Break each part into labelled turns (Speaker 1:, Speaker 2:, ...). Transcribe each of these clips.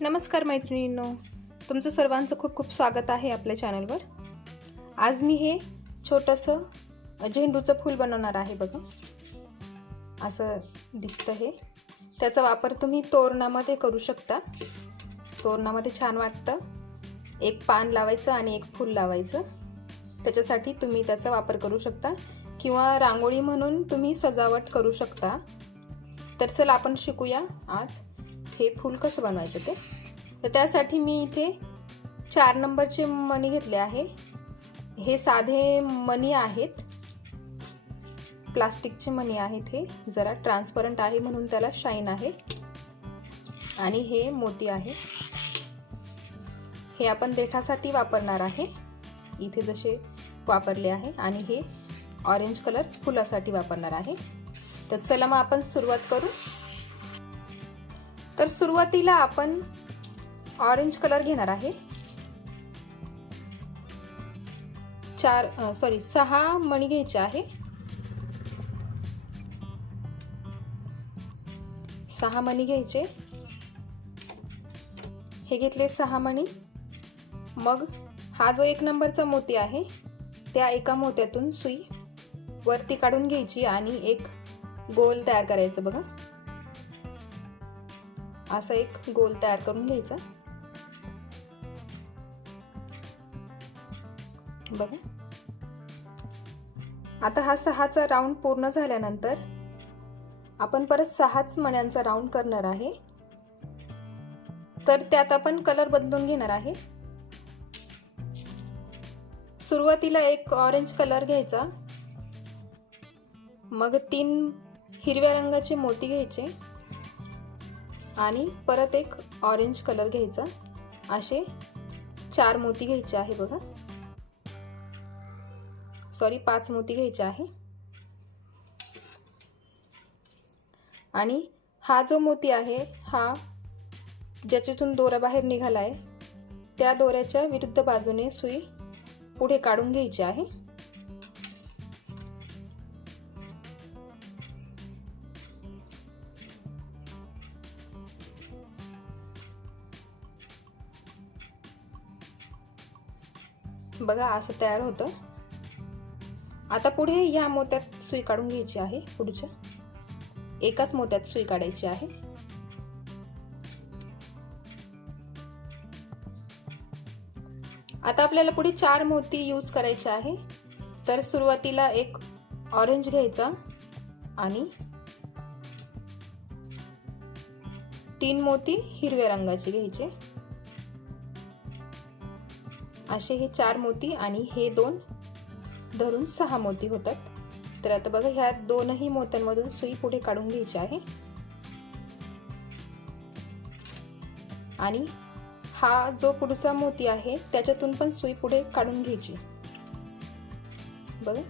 Speaker 1: नमस्कार मैत्रिणींनो. तुमचं सर्वांचं खूप खूप स्वागत आहे आपल्या चॅनलवर. आज मी हे छोटंसं झेंडूचं फूल बनवणार आहे बघा. असं दिसतं हे. त्याचा वापर तुम्ही तोरणामध्ये करू शकता. तोरणामध्ये छान वाटतं. एक पान लावायचं आणि एक फूल लावायचं. त्याच्यासाठी तुम्ही त्याचा वापर करू शकता. किंवा रांगोळी म्हणून तुम्ही सजावट करू शकता. तर चला आपण शिकूया आज. हे फूल कसं बनवायचं ते? तर त्यासाठी मी इथे चार नंबरचे मणी घेतले आहे. हे साधे मणी आहेत. प्लास्टिकचे मणी आहेत हे. जरा ट्रान्सपरंट आहे म्हणून त्याला शाईन आहे. आणि हे मोती आहे. हे आपण देठासाठी वापरणार आहे. इथे जसे वापरले आहे आणि हे ऑरेंज कलर फुलासाठी वापरणार आहे. तर चला मग आपण सुरुवात करू. तर सुरुवातीला आपण ऑरेंज कलर घेणार आहे. चार सॉरी सहा मणी घ्यायचे आहे. सहा मणी घ्यायचे. हे घेतले सहा मणी. मग हा जो एक नंबरचा मोती आहे त्या एका मोत्यातून सुई वरती काढून घ्यायची आणि एक गोल तयार करायचं बघा. असा एक गोल तयार करून घ्यायचा. बघा. आता हा सहाचा राऊंड पूर्ण झाल्यानंतर आपण परत सहाच मण्यांचा राऊंड करणार आहे. तर त्यात आपण कलर बदलून घेणार आहे. सुरुवातीला एक ऑरेंज कलर घ्यायचा. मग तीन हिरव्या रंगाचे मोती घ्यायचे. आणि परत एक ऑरेंज कलर घ्यायचा. असे चार मोती घ्यायचे आहे बघा. सॉरी पाच मोती घ्यायचे आहे. आणि हा जो मोती आहे हा ज्याच्यातून दोरा बाहेर निघाला आहे त्या दोऱ्याच्या विरुद्ध बाजूने सुई पुढे काढून घ्यायची आहे. बघा असं तयार होतं. आता पुढे ह्या मोत्यात सुई काढून घ्यायची आहे पुढच्या. एकाच मोत्यात सुई काढायची आहे. आता आपल्याला पुढे चार मोती यूज करायचे आहे. तर सुरुवातीला एक ऑरेंज घ्यायचा आणि तीन मोती हिरव्या रंगाचे घ्यायचे. असे हे चार मोती आणि हे दोन धरून सहा मोती होतात. तर आता बघा ह्या दोनही मोत्यांमधून सुई पुढे काढून घ्यायची आहे. आणि हा जो पुढचा मोती आहे त्याच्यातून पण सुई पुढे काढून घ्यायची. बघा.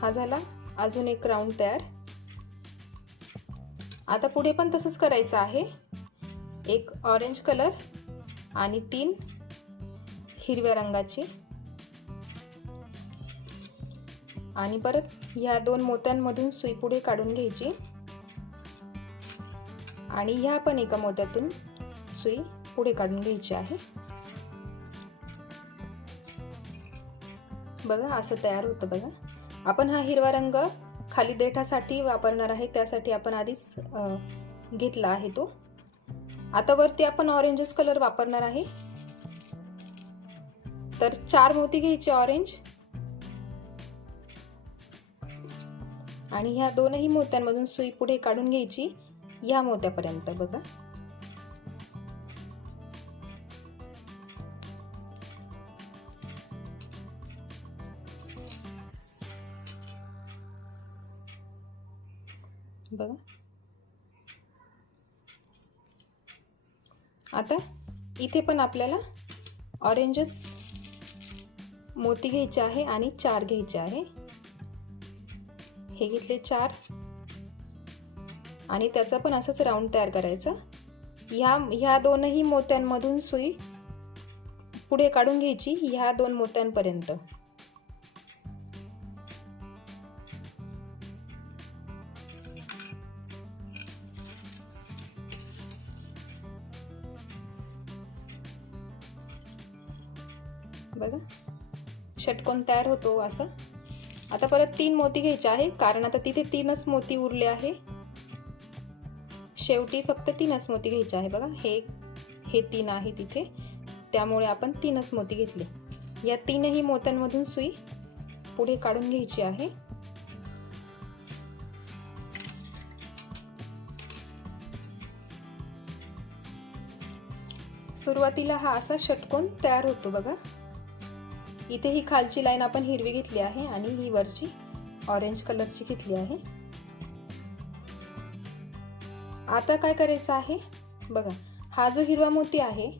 Speaker 1: हा झाला अजून एक राऊंड तयार. आता पुढे पण तसंच करायचं आहे. एक ऑरेंज कलर आणि तीन हिरव्या रंगाची. आणि परत ह्या दोन मोत्यांमधून सुई पुढे काढून घ्यायची. आणि ह्या पण एका मोत्यातून सुई पुढे काढून घ्यायची आहे. बघा असं तयार होतं बघा. आपण हा हिरवा रंग खाली देठासाठी वापरणार आहे त्यासाठी आपण आधीच घेतला आहे तो. आता वरती आपण ऑरेंजच कलर वापरणार आहे. तर चार मोती घ्यायचे ऑरेंज आणि ह्या दोनही मोत्यांमधून सुई पुढे काढून घ्यायची. ह्या मोत्यापर्यंत बघा. बघा. आता इथे पण आपल्याला ऑरेंजच मोती घ्यायचे आहे आणि चार घ्यायचे आहे. हे घेतले चार. आणि त्याचा पण असंच राऊंड तयार करायचा. ह्या ह्या दोनही मोत्यांमधून सुई पुढे काढून घ्यायची ह्या दोन मोत्यांपर्यंत. बघा. षटकोन तयार होतो असं. आता परत तीन मोती घ्यायचे आहे कारण आता तिथे तीनच मोती उरले आहे. शेवटी फक्त तीनच मोती घ्यायचे आहे. बघा हे हे तीन आहे तिथे. त्यामुळे आपण तीनच मोती घेतले. या तीनही मोत्यांमधून सुई पुढे काढून घ्यायची आहे. सुरुवातीला हा असा षटकोन तयार होतो बघा. इथे ही खालची लाईन आपण हिरवी घेतली आहे आणि ही वरची ऑरेंज कलरची घेतली आहे. आता काय करायचं आहे? बघा हा जो हिरवा मोती आहे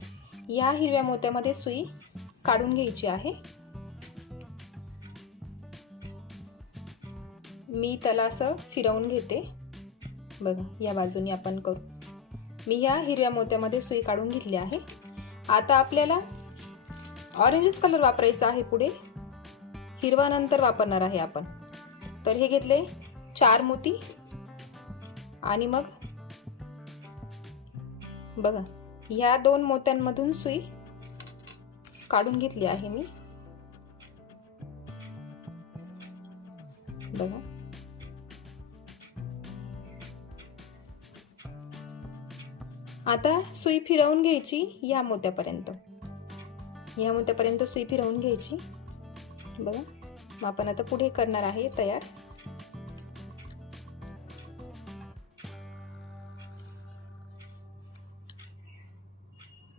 Speaker 1: या हिरव्या मोत्यामध्ये सुई काढून घ्यायची आहे. मी त्याला असं फिरवून घेते. बघा या बाजूने आपण करू. मी ह्या हिरव्या मोत्यामध्ये सुई काढून घेतली आहे. आता आपल्याला ऑरेंजच कलर वापरायचा आहे पुढे. हिरवा नंतर वापरणार आहे आपण. तर हे घेतले चार मोती. आणि मग बघा ह्या दोन मोत्यांमधून सुई काढून घेतली आहे मी. बघा. आता सुई फिरवून घ्यायची या मोत्यापर्यंत. या मोत्यापर्यंत सुई फिरवून घ्यायची. बघा मग आपण आता पुढे करणार आहे तयार.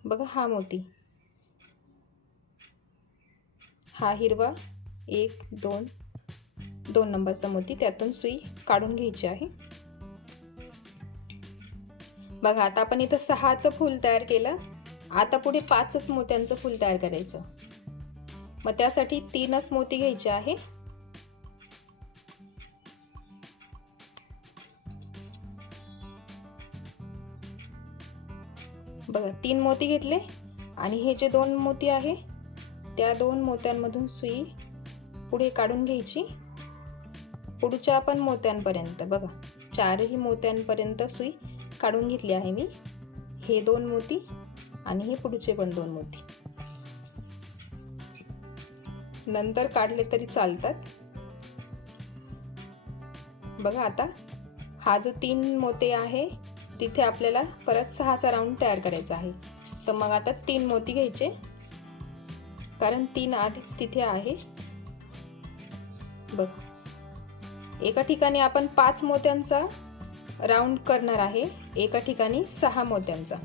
Speaker 1: बघा हा मोती. हा हिरवा एक दोन दोन नंबरचा मोती. त्यातून सुई काढून घ्यायची आहे. बघा आता आपण इथं सहाचं फूल तयार केलं. आता पुढे पाचच मोत्यांचं फूल तयार करायचं. मग त्यासाठी तीनच मोती घ्यायचे आहे. बघा तीन मोती घेतले आणि हे जे दोन मोती आहे त्या दोन मोत्यांमधून सुई पुढे काढून घ्यायची. पुढच्या पण मोत्यांपर्यंत बघा चारही मोत्यांपर्यंत सुई काढून घेतली आहे मी. हे दोन मोती आणि हे पुढचे पण दोन मोती. नंतर काढले तरी चालतात. बघा आता हा जो तीन मोते आहे तिथे आपल्याला परत सहाचा राऊंड तयार करायचा आहे. तर मग आता तीन मोती घ्यायचे. कारण तीन आधीच तिथे आहे. बघ. एका ठिकाणी आपण पाच मोत्यांचा राऊंड करणार आहे एका ठिकाणी सहा मोत्यांचा.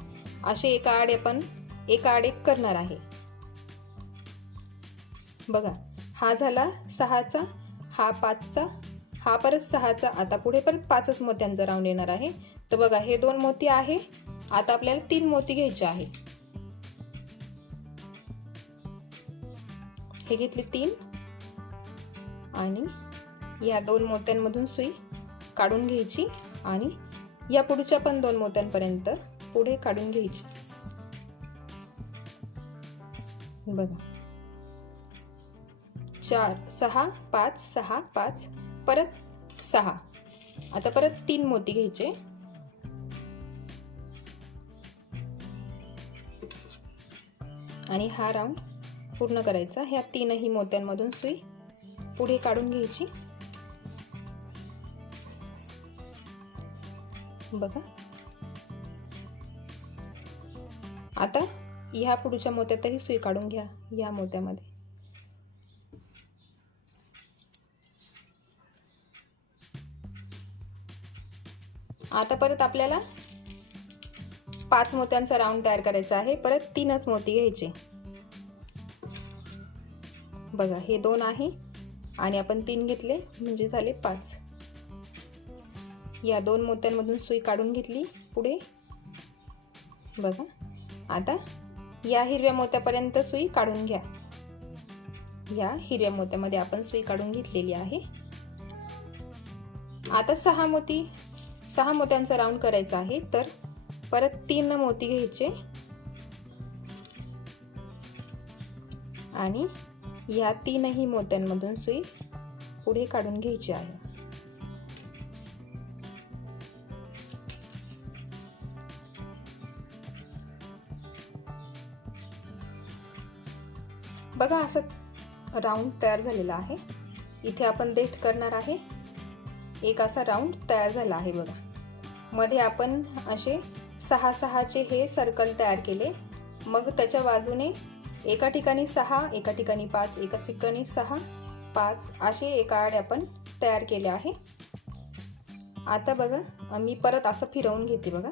Speaker 1: असे एका आड आपण एका आड एक करणार आहे. बघा हा झाला सहाचा हा पाचचा हा परत सहाचा. आता पुढे परत पाचच मोत्यांचा राऊंड येणार आहे. तर बघा हे दोन मोती आहे. आता आपल्याला तीन मोती घ्यायचे आहे हे घेतले तीन. आणि या दोन मोत्यांमधून सुई काढून घ्यायची. आणि या पुढच्या पण दोन मोत्यांपर्यंत पुढे काढून घ्यायची. बघा. चार सहा पाच सहा पाच परत सहा. आता परत तीन मोती घ्यायचे. आणि हा राऊंड पूर्ण करायचा. ह्या तीनही मोत्यांमधून सुई पुढे काढून घ्यायची. बघा. आता ह्या पुढच्या मोत्यातही सुई काढून घ्या या मोत्यामध्ये. आता परत आपल्याला पाच मोत्यांचा राऊंड तयार करायचा आहे. परत तीनच मोती घ्यायचे. बघा हे दोन आहे आणि आपण तीन घेतले म्हणजे झाले पाच. या दोन मोत्यांमधून सुई काढून घेतली पुढे. बघा. आता या हिरव्या मोत्यापर्यंत सुई काढून घ्या. या हिरव्या मोत्यामध्ये आपण सुई काढून घेतलेली आहे. आता सहा मोती सहा मोत्यांचा राऊंड करायचा आहे. तर परत तीन मोती घ्यायचे. आणि या तीनही मोत्यांमधून सुई पुढे काढून घ्यायची आहे. बघा असं राऊंड तयार झालेला आहे. इथे आपण देठ करणार आहे. एक असा राऊंड तयार झाला आहे बघा. मध्ये आपण असे सहा सहाचे हे सर्कल तयार केले. मग त्याच्या बाजूने एका ठिकाणी सहा एका ठिकाणी पाच एका ठिकाणी सहा पाच असे एका आड आपण तयार केले आहे. आता बघा मी परत असं फिरवून घेते बघा.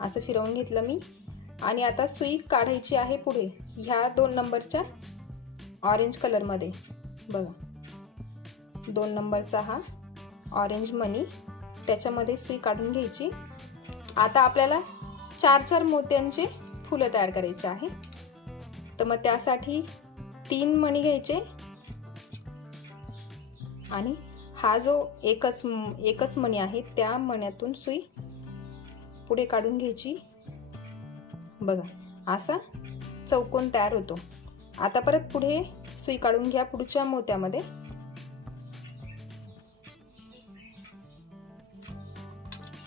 Speaker 1: असं फिरवून घेतलं मी. आणि आता सुई काढायची आहे पुढे. ह्या दोन नंबरच्या ऑरेंज कलरमध्ये. बघा. दोन नंबरचा हा ऑरेंज मनी. त्याच्यामध्ये सुई काढून घ्यायची. आता आपल्याला चार चार मोत्यांचे फुलं तयार करायचे आहे. तर मग त्यासाठी तीन मणी घ्यायचे. आणि हा जो एकच एकच मणी आहे त्या मण्यातून सुई पुढे काढून घ्यायची. बघा. असा चौकोन तयार होतो. आता परत पुढे सुई काढून घ्या पुढच्या मोत्यामध्ये.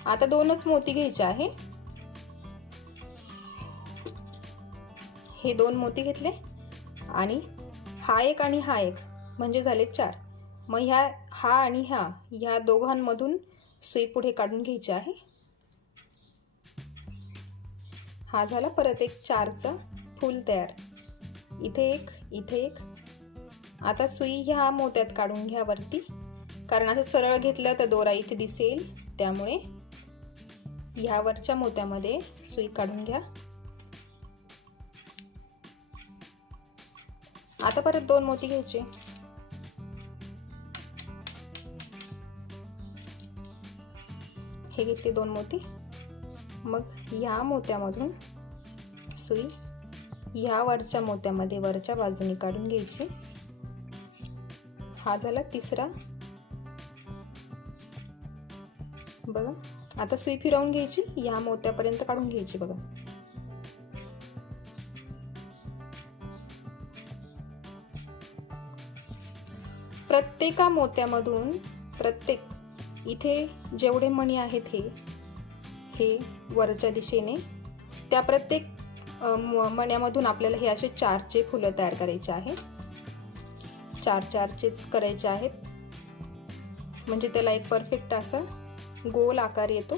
Speaker 1: आता दोनच मोती घ्यायचे आहे. हे दोन मोती घेतले आणि हा एक आणि हा एक म्हणजे झाले चार. मग ह्या हा आणि ह्या ह्या दोघांमधून सुई पुढे काढून घ्यायची आहे. हा झाला परत एक चारचं फूल तयार. इथे एक इथे एक. आता सुई ह्या मोत्यात काढून घ्या वरती. कारण असं सरळ घेतलं तर दोरा इथे दिसेल. त्यामुळे ह्यावरच्या मोत्यामध्ये सुई काढून घ्या. आता परत दोन मोती घ्यायचे. हे घेतले दोन मोती. मग ह्या मोत्यामधून सुई ह्या वरच्या मोत्यामध्ये वरच्या बाजूने काढून घ्यायची. हा झाला तिसरा. बघा आता सुई फिरवून घ्यायची ह्या मोत्यापर्यंत काढून घ्यायची बघा. प्रत्येका मोत्यामधून प्रत्येक इथे जेवढे मणी आहेत हे हे वरच्या दिशेने त्या प्रत्येक मण्यामधून आपल्याला हे असे चारचे फुलं तयार करायचे आहेत. चार चारचेच करायचे आहेत. म्हणजे त्याला एक परफेक्ट असा गोल आकार येतो.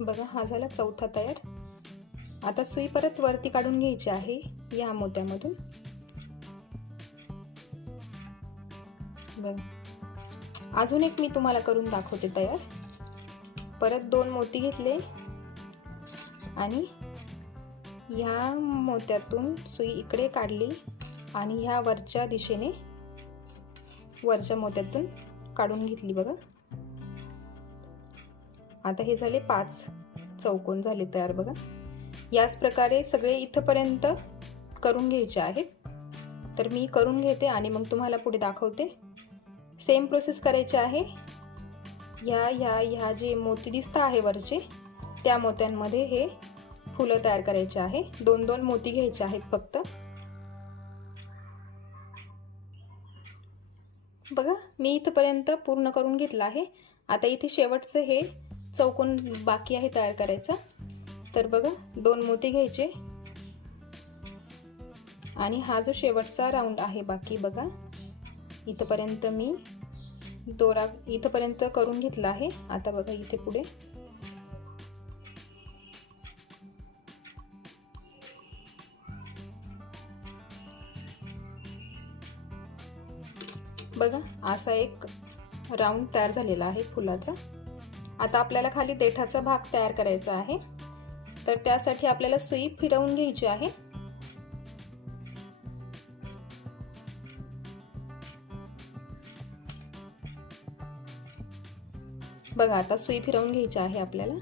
Speaker 1: बघा हा झाला चौथा तयार. आता सुई परत वरती काढून घ्यायची आहे या मोत्यामधून. बघा. अजून एक मी तुम्हाला करून दाखवते तयार. परत दोन मोती घेतले. आणि ह्या मोत्यातून सुई इकडे काढली आणि ह्या वरच्या दिशेने वरच्या मोत्यातून काढून घेतली बघा. आता हे झाले पाच चौकोन झाले तयार बघा. याच प्रकारे सगळे इथंपर्यंत करून घ्यायचे आहेत. तर मी करून घेते आणि मग तुम्हाला पुढे दाखवते. सेम प्रोसेस करायची आहे. ह्या ह्या ह्या जे मोती दिसता आहे वरचे त्या मोत्यांमध्ये हे फुलं तयार करायचे आहे. दोन दोन मोती घ्यायचे आहेत फक्त. बघा मी इथंपर्यंत पूर्ण करून घेतलं आहे. आता इथे शेवटचं हे चौकोन बाकी आहे तयार करायचं. तर बघा दोन मोती घ्यायचे. आणि हा जो शेवटचा राऊंड आहे बाकी बघा. इथंपर्यंत मी दोरा इथंपर्यंत करून घेतला आहे. आता बघा इथे पुढे. बघा असा एक राऊंड तयार झालेला आहे फुलाचा. आता आपल्याला खाली देठाचा भाग तयार करायचा आहे. तर त्यासाठी आपल्याला सुई फिरवून घ्यायची आहे. बघा आता सुई फिरवून घ्यायची आहे आपल्याला.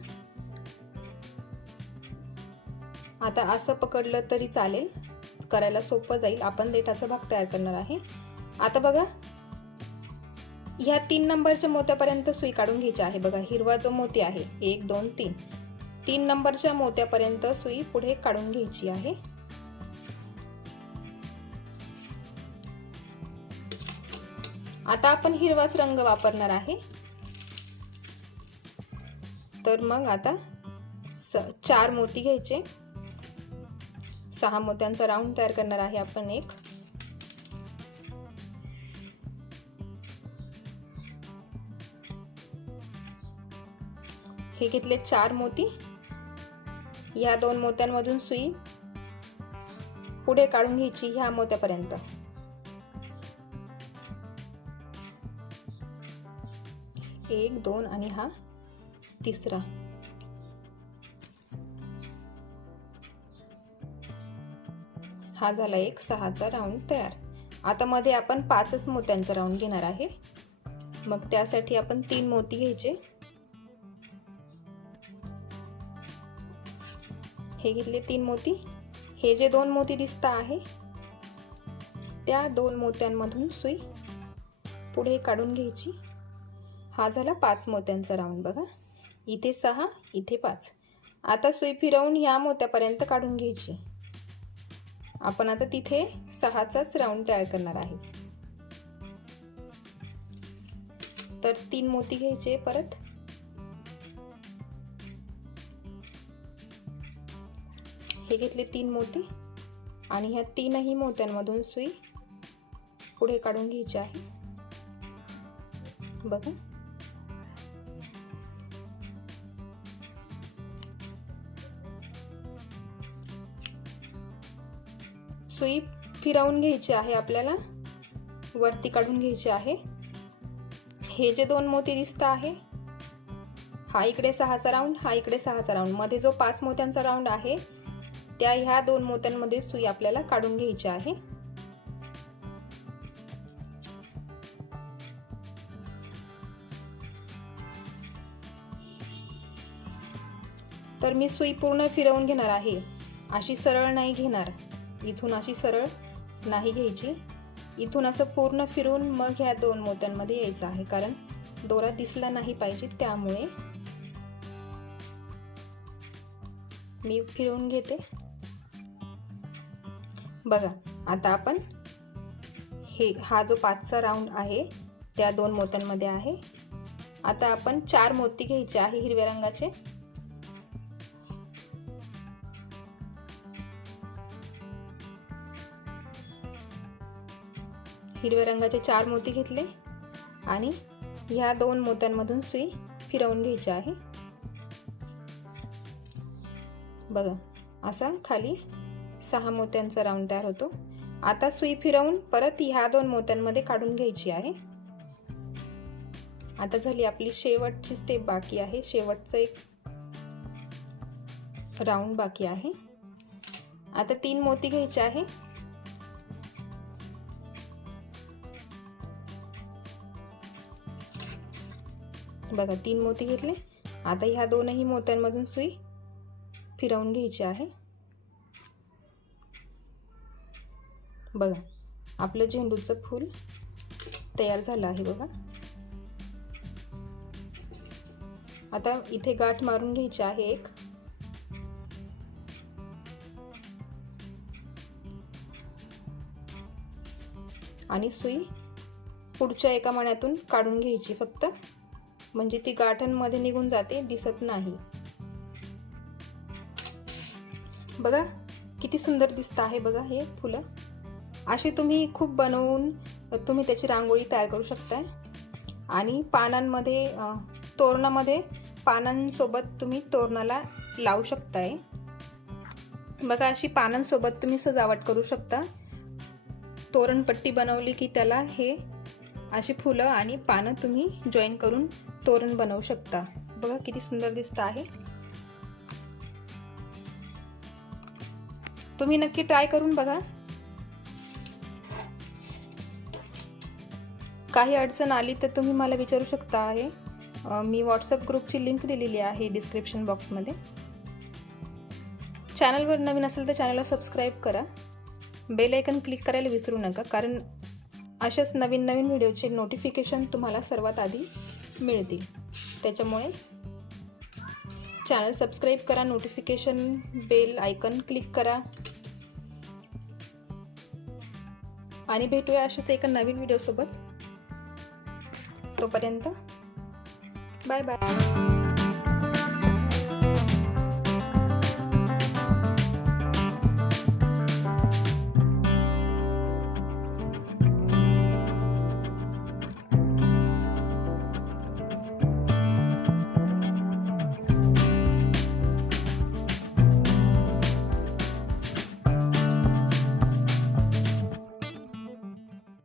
Speaker 1: आता असं पकडलं तरी चालेल. करायला सोपं जाईल. आपण देठाचा भाग तयार करणार आहे. आता बघा ह्या तीन नंबरच्या मोत्यापर्यंत सुई काढून घ्यायची आहे. बघा हिरवा जो मोती आहे एक दोन तीन. तीन नंबरच्या मोत्यापर्यंत सुई पुढे काढून घ्यायची आहे. आता आपण हिरवाच रंग वापरणार आहे. तर मग आता स चार मोती घ्यायचे. सहा मोत्यांचा राऊंड तयार करणार आहे आपण एक. हे घेतले चार मोती. ह्या दोन मोत्यांमधून सुई पुढे काढून घ्यायची ह्या मोत्यापर्यंत. एक दोन आणि हा. तिसरा. हा झाला एक सहाचा राऊंड तयार. आता मध्ये आपण पाचच मोत्यांचा राऊंड घेणार आहे. मग त्यासाठी आपण तीन मोती घ्यायचे. हे घेतले तीन मोती. हे जे दोन मोती दिसत आहे त्या दोन मोत्यांमधून सुई पुढे काढून घ्यायची. हा झाला पाच मोत्यांचा राऊंड बघा. इथे सहा इथे पाच. आता सुई फिरवून ह्या मोत्यापर्यंत काढून घ्यायची. आपण आता तिथे सहाचाच राऊंड तयार करणार आहे. तर तीन मोती घ्यायचे परत. हे घेतले तीन मोती. आणि ह्या तीनही मोत्यांमधून सुई पुढे काढून घ्यायची आहे. बघा. सुई फिरावून घ्यायची आहे आपल्याला. वरती काढून घ्यायची आहे. हे जे दोन मोती दिसत आहे हा इकडे सहाचा राऊंड हा इकडे सहाचा राऊंडमध्ये जो पाच मोत्यांचा राऊंड आहे त्या ह्या दोन मोत्यांमध्ये सुई आपल्याला काढून घ्यायची आहे. तर मी सुई पूर्ण फिरवून घेणार आहे. अशी सरळ नाही घेणार. इथून अशी सरळ नाही घ्यायची. इथून असं पूर्ण फिरून मग ह्या दोन मोत्यांमध्ये यायचं आहे. कारण दोरा दिसला नाही पाहिजे त्यामुळे मी फिरवून घेते. बघा आता आपण हे हा जो पाचचा राऊंड आहे त्या दोन मोत्यांमध्ये आहे. आता आपण चार मोती घ्यायचे आहे हिरव्या रंगाचे. हिरव्या रंगाचे चार मोती घेतले आणि ह्या दोन मोत्यांमधून सुई फिरवून घ्यायची आहे. बघा असा खाली सहा मोत्यांचा राऊंड तयार होतो. आता सुई फिरवून परत ह्या दोन मोत्यांमध्ये काढून घ्यायची आहे. आता झाली आपली शेवटची स्टेप बाकी आहे. शेवटचं एक राऊंड बाकी आहे. आता तीन मोती घ्यायचे आहे. बघा तीन मोती घेतले. आता ह्या दोनही मोत्यांमधून सुई फिरवून घ्यायची आहे. बघा आपलं झेंडूचं फूल तयार झालं आहे बघा. आता इथे गाठ मारून घ्यायची आहे एक. आणि सुई पुढच्या एका मण्यातून काढून घ्यायची फक्त. म्हणजे ती गाठणमध्ये निघून जाते दिसत नाही. बघा किती सुंदर दिसत आहे बघा हे फुलं. असे तुम्ही खूप बनवून तुम्ही त्याची रांगोळी तयार करू शकताय. आणि पानांमध्ये तोरणामध्ये पानांसोबत तुम्ही तोरणाला लावू शकताय. बघा अशी पानांसोबत तुम्ही सजावट करू शकता. तोरणपट्टी बनवली की त्याला हे अशी फुलं आणि पानं तुम्ही जॉईन करून तोरण बनवू शकता. बघा किती सुंदर दिसत आहे. तुम्ही नक्की ट्राय करून बघा. काही अडचण आली तर तुम्ही मला विचारू शकता आहे. मी व्हॉट्सअप ग्रुपची लिंक दिलेली आहे डिस्क्रिप्शन बॉक्समध्ये चॅनलवर नवीन असेल तर चॅनलला सबस्क्राईब करा. बेल आयकन क्लिक करायला विसरू नका कारण अशाच नवीन नवीन व्हिडिओचे नोटिफिकेशन तुम्हाला सर्वात आधी मिळतील. त्याच्यामुळे चॅनल सबस्क्राईब करा नोटिफिकेशन बेल आयकन क्लिक करा. आणि भेटूया अशाच एका नवीन व्हिडिओसोबत तोपर्यंत बाय बाय